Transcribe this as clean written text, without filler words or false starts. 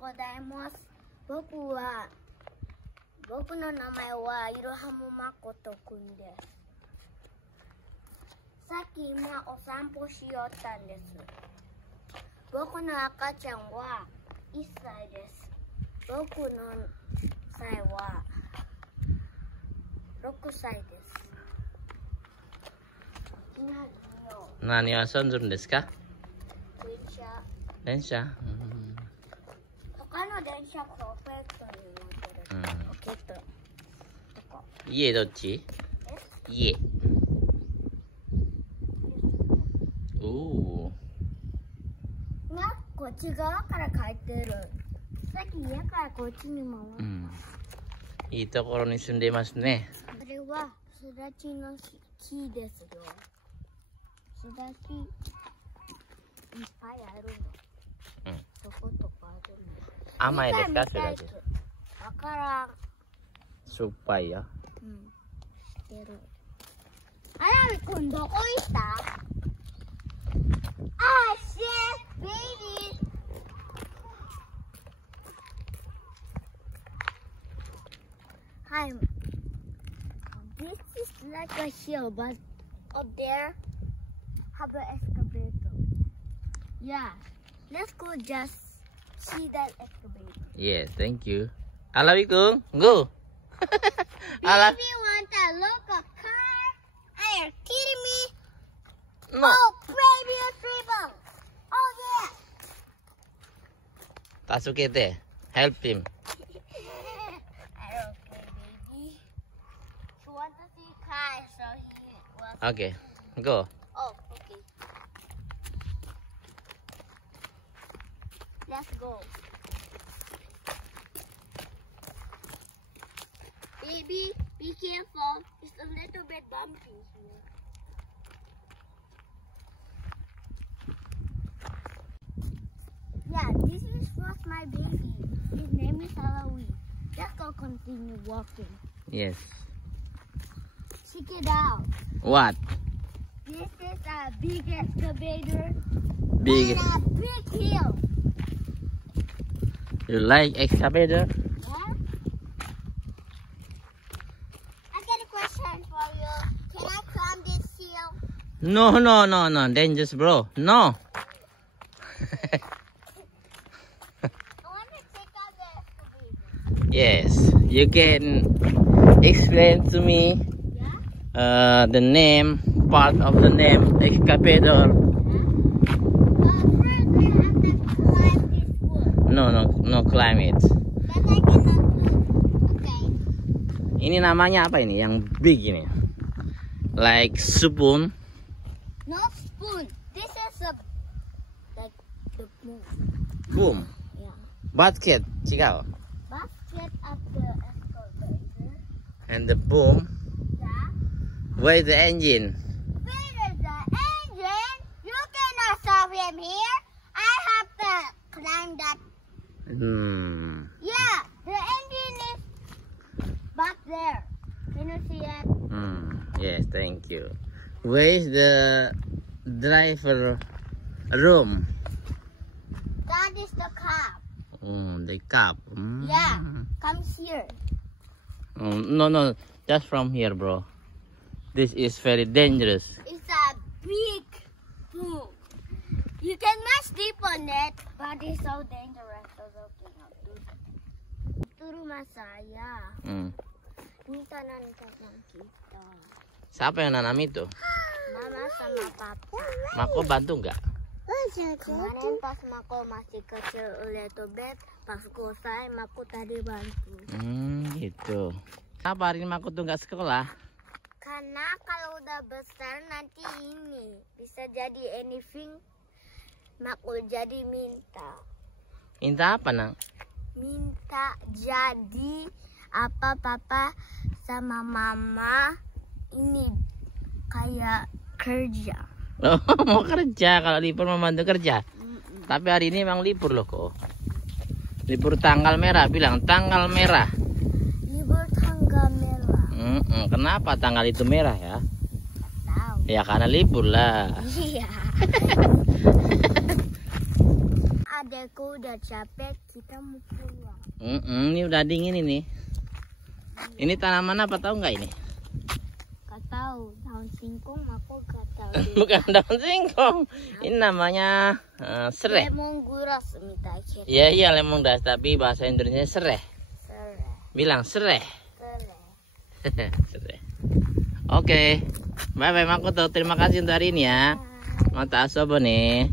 gozaimasu. Boku no namae wa Irohamu Makoto kun desu. Saki ima o sanpo shiyota desu. Boku no akachan wa 1 歳です。僕の歳は6歳です。何を遊んでるんですか？電車。他の電車コペットに乗ってる。ポケット。家どっち？家。おお。こっち側から帰ってる。さっき家からこっちに回る。いいところに住んでいますね。これはすだちの木ですよ。すだちいっぱいあるの。そことかあるの。甘いですか、すだち？わからん。しょっぱいよ。知ってる。あらみくんどこ行った？baby. Hi. This is like a hill, but up there have an excavator. Yeah. Let's go just see that excavator. Yes, thank you. Alawi kung, go. Baby want a local car? Are you kidding me? No. Oh, baby, ribbon. Oh yeah. Tasukete, help him. Okay, baby. He wants to see car, so he wants. Okay, go. Oh, okay. Let's go. Baby, be careful. It's a little bit bumpy here. Yeah, this was my baby. His name is Alawi. Let's go continue walking. Yes. Check it out. What? This is a big excavator. Big. And a big hill. You like excavator? Yeah? I got a question for you. Can I climb this hill? No, no, no, no. Dangerous, bro. No. Yes, you can explain to me the name, part of the name, excavator. First we have to climb this wood. No, climb it. But I cannot do it. Okay. Ini namanya apa ini? Yang big ini? Like spoon? No spoon. This is like the boom. Boom. Yeah. Basket, Chicago. Basket of the excavator. And the boom. Yeah. Where's the engine? Where is the engine? You cannot stop him here. I have to climb that. Yeah, the engine is back there. Can you see it? Yes, thank you. Where is the driver room? That is the cab. The cab. Yeah, comes here. No, just from here, bro. This is very dangerous. It's a big boom. You cannot sleep on it, but it's so dangerous. Itu rumah saya. Ini tanam-tanam kita. Siapa yang nanam itu? Mama sama papa. Mako bantu nggak? Kemarin pas Mako masih kecil little bit, pas selesai Mako tadi bantu. Gitu. Kenapa hari ini Mako tuh nggak sekolah? Karena kalau udah besar nanti ini bisa jadi anything. Mako jadi minta. Minta apa, Nang? Minta jadi apa papa sama mama ini kayak kerja. Oh, mau kerja, kalau libur membantu kerja. Tapi hari ini emang libur loh kok. Libur tanggal merah, bilang tanggal merah. Libur tanggal merah. Kenapa tanggal itu merah ya? Tahu. Ya karena libur lah. Iya. adekku udah capek, kita mau pulang. Ini udah dingin ini. Ini tanaman apa tahu nggak ini? Gak tahu, daun singkong aku gak tahu. Bukan daun singkong. Ini namanya serai. Lemongrass minta kira. Iya lemongrass, tapi bahasa Indonesia serai. Bilang serai. Serai. Oke. Bye bye Makoto. Terima kasih untuk hari ini ya. Mata asobo nih.